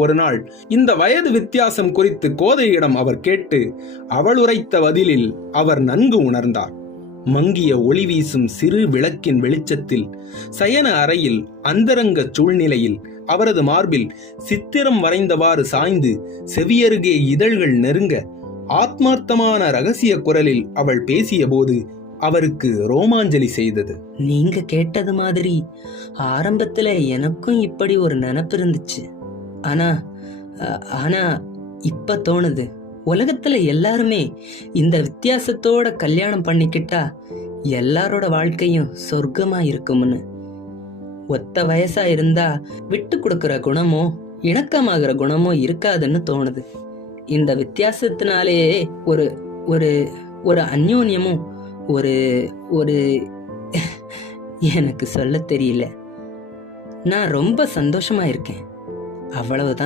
ஒரு நாள் இந்த வயது வித்தியாசம் குறித்து கோதையிடம் அவர் கேட்டு அவள் உரைத்த பதிலில் அவர் நன்கு உணர்ந்தார். மங்கிய ஒளி வீசும் சிறு விளக்கின் வெளிச்சத்தில் சயன அறையில் அந்தரங்க சூழ்நிலையில் அவரது மார்பில் சித்திரம் வரைந்தவாறு சாய்ந்து செவியருகே இதழ்கள் நெருங்க ஆத்மார்த்தமான ரகசிய குரலில் அவள் பேசிய போது அவருக்கு ரோமாஞ்சலி செய்தது. நீங்க கேட்டது மாதிரி ஆரம்பத்துல எனக்கும் இப்படி ஒரு நினைப்பு இருந்துச்சு. ஆனா இப்ப தோணுது, உலகத்துல எல்லாருமே இந்த வித்தியாசத்தோட கல்யாணம் பண்ணிக்கிட்டா எல்லாரோட வாழ்க்கையும் சொர்க்கமா இருக்கும்னு. ஒத்த வயசா இருந்தா விட்டு கொடுக்கிற குணமோ இணக்கமாகிற குணமோ இருக்காதுன்னு தோணுது. இந்த வித்தியாசத்தினாலேயே ஒரு ஒரு ஒரு அந்யோன்யமும் ஒரு ஒரு எனக்கு சொல்ல தெரியல. நான் ரொம்ப சந்தோஷமா இருக்கேன், அவ்வளவுதான்.